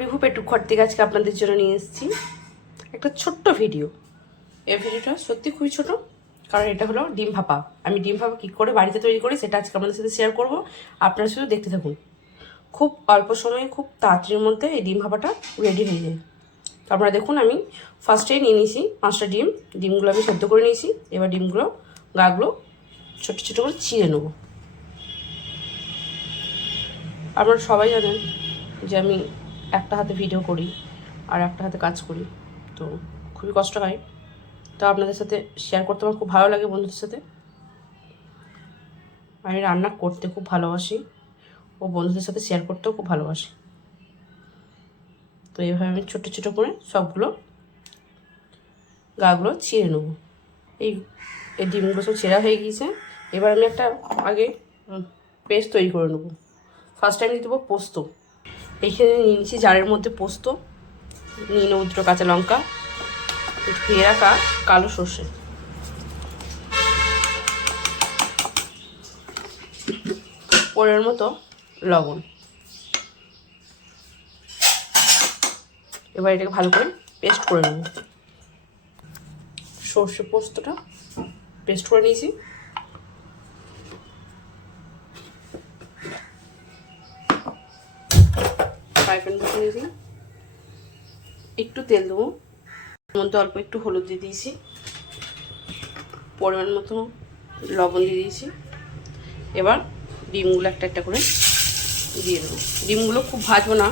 Review পেটুক থেকে আজকে আপনাদের জন্য নিয়ে এসেছি একটা ছোট্ট ভিডিও। এই ভিডিওটা সত্যি খুবই ছোট, কারণ এটা হলো ডিম ভাপা। আমি ডিম ভাপা কী করে বাড়িতে তৈরি করি সেটা আজকে আপনাদের সাথে শেয়ার করব। আপনারা শুধু দেখতে থাকুন। খুব অল্প সময়ে খুব তাড়াতাড়ির মধ্যে এই ডিম ভাপাটা রেডি হয়ে যায়। তো আপনারা দেখুন, আমি ফার্স্টেই নিয়ে নিয়েছি 5টা ডিম। ডিমগুলো আমি সেদ্ধ করে নিয়েছি। এবার ডিমগুলো গাগুলো ছোটো ছোটো করে চিড়ে নেব। আপনারা সবাই জানেন যে আমি একটা হাতে ভিডিও করি আর একটা হাতে কাজ করি, তো খুবই কষ্ট হয়। তো আপনাদের সাথে শেয়ার করতে আমার খুব ভালো লাগে, বন্ধুদের সাথে। আমি রান্না করতে খুব ভালোবাসি ও বন্ধুদের সাথে শেয়ার করতেও খুব ভালোবাসি। তো এইভাবে আমি ছোটো ছোটো করে সবগুলো গাগুলো ছিঁড়ে নেব। এই ডিমগুলো সব ছেঁড়া হয়ে গিয়েছে। এবার আমি একটা আগে পেস্ট তৈরি করে নেব। ফার্স্ট টাইম দিয়ে দেবো পোস্ত। এইখানে নিয়ে নিচ্ছি জারের মধ্যে পোস্ত, নিয়ে নেব 2টো কাঁচা লঙ্কা, ধুয়ে রাখা কালো সর্ষে, পরের মতো লবণ। এবার এটাকে ভালো করে পেস্ট করে নেব। সর্ষে পোস্তটা পেস্ট করে নিয়েছি। ফ্রাই প্যান বসে নিয়েছি, একটু তেল দেবো, এর মধ্যে অল্প একটু হলুদ দিয়ে দিয়েছি, পরিমাণ মতো লবণ দিয়ে দিয়েছি। এবার ডিমগুলো একটা একটা করে দিয়ে দেবো। ডিমগুলো খুব ভাজবো না,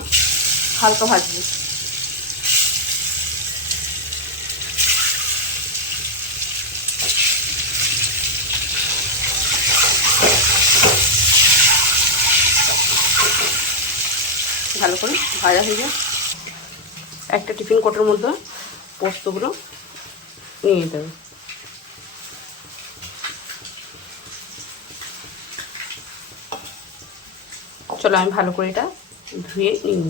হালকা ভাজবো। ভালো করে ভাজা হয়ে যায়। একটা টিফিন কোটোর মধ্যে পোস্তগুলো নিয়ে নিতে হবে। চলো আমি ভালো করে এটা ধুয়ে নিই।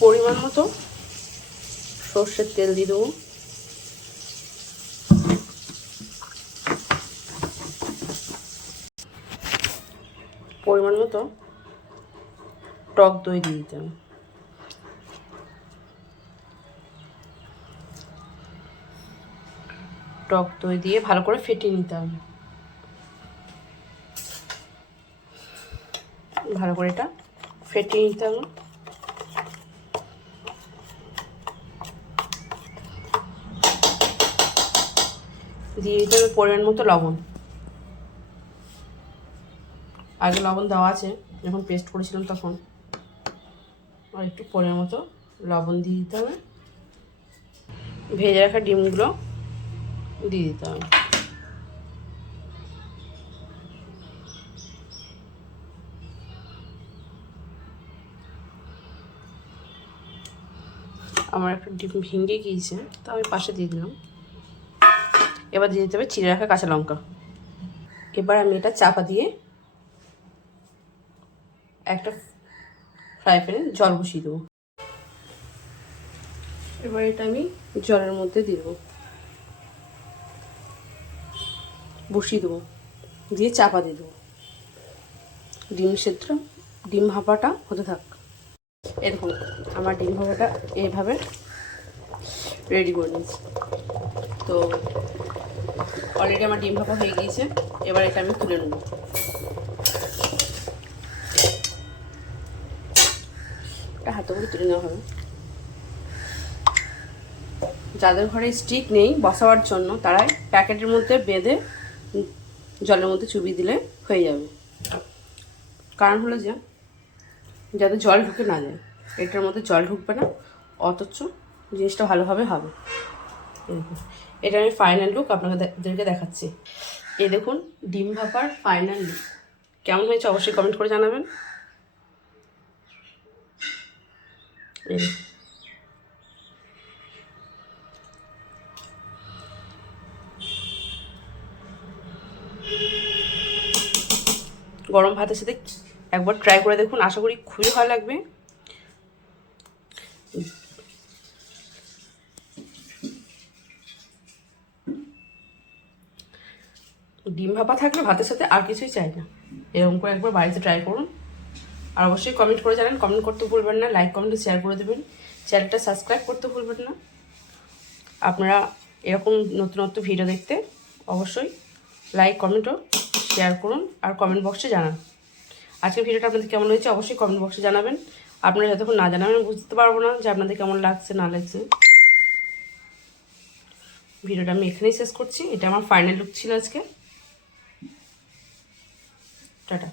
পরিমাণ মতো সর্ষের তেল দিয়ে দেবো, পরিমাণ মতো টক দই দিয়ে দিতে হবে। টক দই দিয়ে ভালো করে ফেটিয়ে নিতে হবে। ভালো করে এটা ফেটিয়ে নিতে হবে। দিয়ে দিতে হবে পরিমাণ মতো লবণ। আগে লবণ দেওয়া আছে, যখন পেস্ট করেছিলাম তখন। আর একটু পরিমাণ মতো লবণ দিয়ে দিতে হবে। ভেজে রাখা ডিমগুলো দিয়ে দিতে হবে। আমার একটা ডিম ভেঙে গিয়েছে, তো আমি পাশে দিয়ে দিলাম। এবার দিয়ে দিতে হবে চিড়ে রাখা কাঁচা লঙ্কা। এবার আমি এটা চাপা দিয়ে একটা ফ্রাই প্যানে জল বসিয়ে দেবো। এবার এটা আমি জলের মধ্যে দিয়ে দেবো, বসিয়ে দেবো, দিয়ে চাপা দিয়ে দেবো। ডিম সেদ্ধ ডিম ভাপাটা হতে থাক। এরকম আমার ডিম ভাপাটা এইভাবে রেডি করে নিয়েছি। তো অলরেডি আমার ডিম ভাপা হয়ে গিয়েছে। এবার এটা আমি তুলে নেব। এটা হাতে করে তুলে নেওয়া হবে। যাদের ঘরে স্টিক নেই বসাবার জন্য, তারা প্যাকেটের মধ্যে বেঁধে জলের মধ্যে চুবিয়ে দিলে হয়ে যাবে। কারণ হলো যে যাতে জল ঢুকে না যায়, এটার মধ্যে জল ঢুকবে না, অথচ জিনিসটা ভালোভাবে হবে। এটা আমি ফাইনাল লুক আপনাদেরকে দেখাচ্ছি। এই দেখুন ডিম ভাপার ফাইনাল লুক। কেমন হয়েছে অবশ্যই কমেন্ট করে জানাবেন। গরম ভাতের সাথে একবার ট্রাই করে দেখুন, আশা করি খুবই ভালো লাগবে। ডিম ভাপা থাকলে ভাতের সাথে আর কিছুই চাই না। এরকম করে একবার বাড়িতে ট্রাই করুন, আর অবশ্যই কমেন্ট করে জানান, কমেন্ট করতে ভুলবেন না, লাইক কমেন্ট শেয়ার করে দেবেন, চ্যানেলটা সাবস্ক্রাইব করতে ভুলবেন না। আপনারা এরকম নতুন নতুন ভিডিও দেখতে অবশ্যই লাইক কমেন্ট ও শেয়ার করুন আর কমেন্ট বক্সে জানান। আজকের ভিডিওটা আপনাদের কেমন হয়েছে অবশ্যই কমেন্ট বক্সে জানাবেন। আপনারা যতক্ষণ না জানাবেন বুঝতে পারবো না যে আপনাদের কেমন লাগছে না লাগছে। ভিডিওটা আমি এখানেই শেষ করছি। এটা আমার ফাইনাল লুক ছিল আজকে। টাটা।